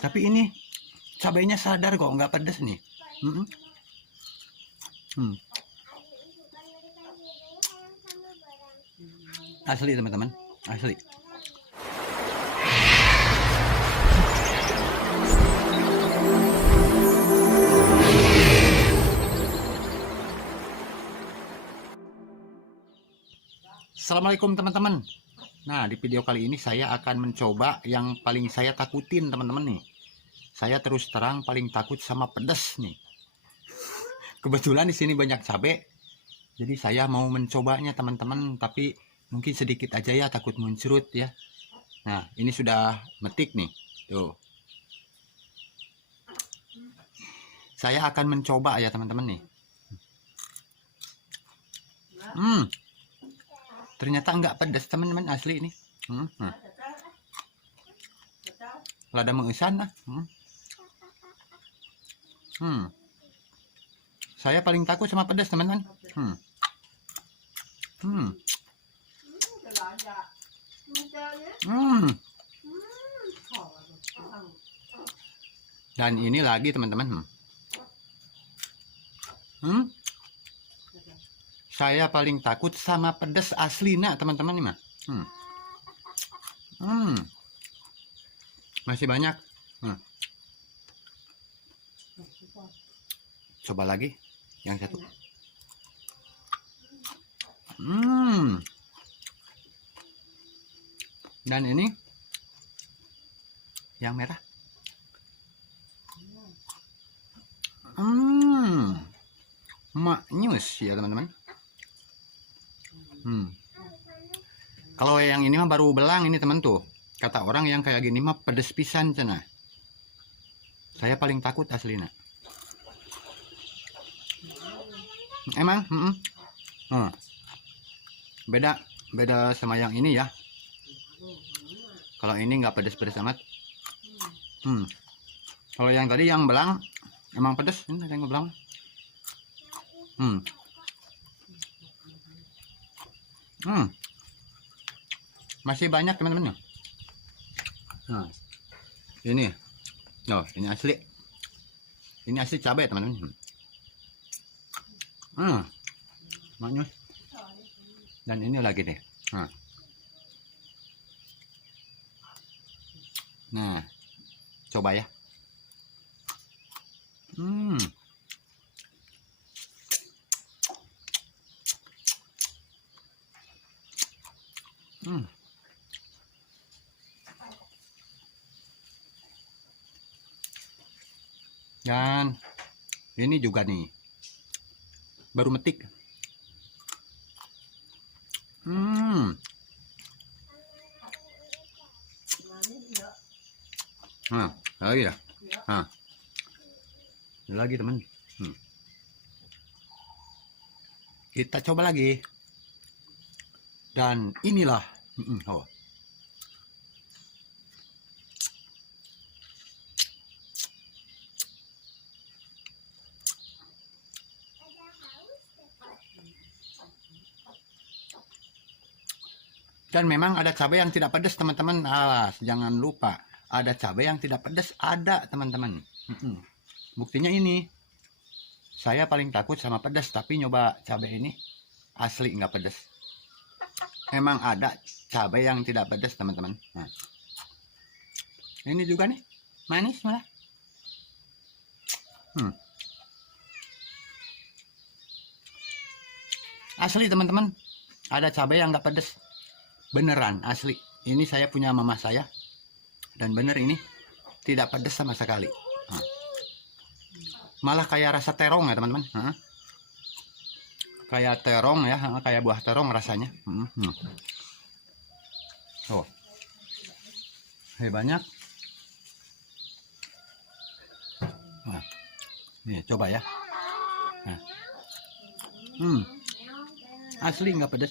Tapi ini cabainya sadar kok, nggak pedas nih. Mm-mm. Asli teman-teman, asli. Assalamualaikum teman-teman. Nah, di video kali ini saya akan mencoba yang paling saya takutin teman-teman nih. Saya terus terang paling takut sama pedas nih. Kebetulan di sini banyak cabai, jadi saya mau mencobanya teman-teman. Tapi mungkin sedikit aja ya, takut muncrat ya. Nah, ini sudah metik nih. Tuh. Saya akan mencoba ya teman-teman nih. Ternyata nggak pedas teman-teman, asli ini. Lada mengesan lah. Saya paling takut sama pedas teman-teman. Dan ini lagi teman-teman. Saya paling takut sama pedas asli nak teman-teman nih mah. Masih banyak. Coba lagi yang satu. Dan ini yang merah. Maknyus ya teman-teman. Kalau yang ini mah baru belang ini teman tuh. Kata orang yang kayak gini mah pedes pisan cina. Saya paling takut aslinya. Emang? Beda sama yang ini ya. Kalau ini nggak pedes-pedes amat. Kalau yang tadi yang belang emang pedes. Ini yang belang. Masih banyak teman-teman. Nah, ini asli. Ini asli cabai teman-teman. Maknyus. Dan ini lagi deh. Nah, coba ya. Dan ini juga nih baru metik. Lagi ya. Lagi teman. Kita coba lagi. Dan inilah. Dan memang ada cabai yang tidak pedas teman-teman. Jangan lupa ada cabai yang tidak pedas, ada teman-teman. Buktinya ini. Saya paling takut sama pedas, tapi nyoba cabai ini asli nggak pedas. Memang ada cabai yang tidak pedas teman-teman. Nah, ini juga nih manis malah. Asli teman-teman, ada cabai yang nggak pedas. Beneran asli. Ini saya punya mama saya. Dan bener ini tidak pedas sama sekali. Malah kayak rasa terong ya teman-teman. Kayak terong ya, kayak buah terong rasanya. Oh, banyak. Nah, nih coba ya. Asli nggak pedas.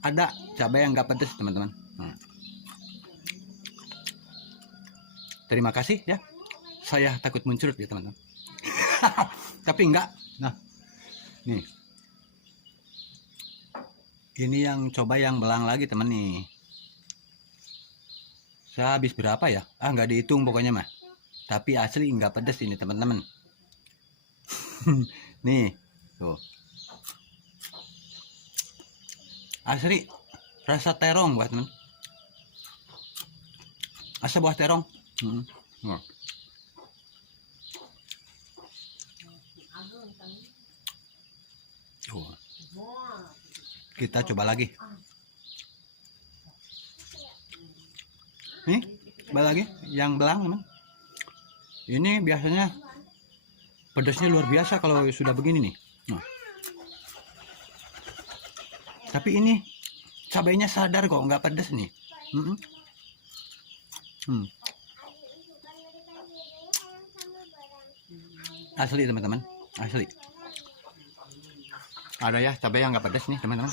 Ada cabai yang nggak pedas teman-teman. Terima kasih ya. Saya takut muncrat ya teman-teman. Tapi enggak. Nah, nih. Ini yang coba yang belang lagi teman nih. Saya habis berapa ya? Nggak dihitung pokoknya mah. Tapi asli nggak pedes ini teman-teman. Nih, tuh. Asli rasa terong buat teman. Asa buah terong. Nah. Tuh. Kita coba lagi. Nih, coba lagi yang belang teman. Ini biasanya pedasnya luar biasa kalau sudah begini nih. Nah. Tapi ini cabainya sadar kok nggak pedas nih. Asli teman-teman, asli. Ada ya cabai yang nggak pedas nih teman-teman.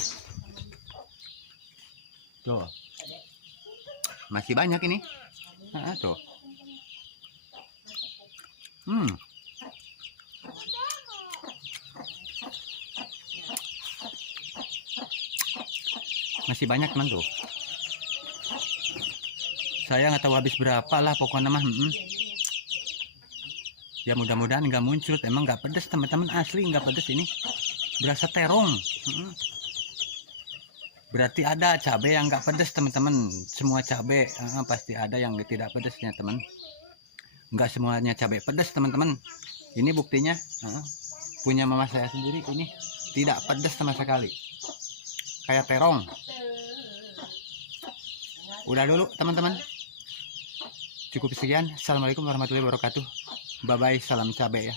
Tuh, masih banyak ini. Tuh. Masih banyak teman tuh. Saya nggak tahu habis berapa lah pokoknya mah. Ya mudah-mudahan nggak muncul. Emang nggak pedas teman-teman, asli nggak pedas ini. Berasa terong. Berarti ada cabai yang nggak pedas teman-teman. Semua cabai pasti ada yang tidak pedasnya teman. Nggak semuanya cabai pedas teman-teman. Ini buktinya punya mama saya sendiri ini tidak pedas sama sekali. Kayak terong. Udah dulu teman-teman. Cukup sekian. Assalamualaikum warahmatullahi wabarakatuh. Bye bye, salam cabai ya.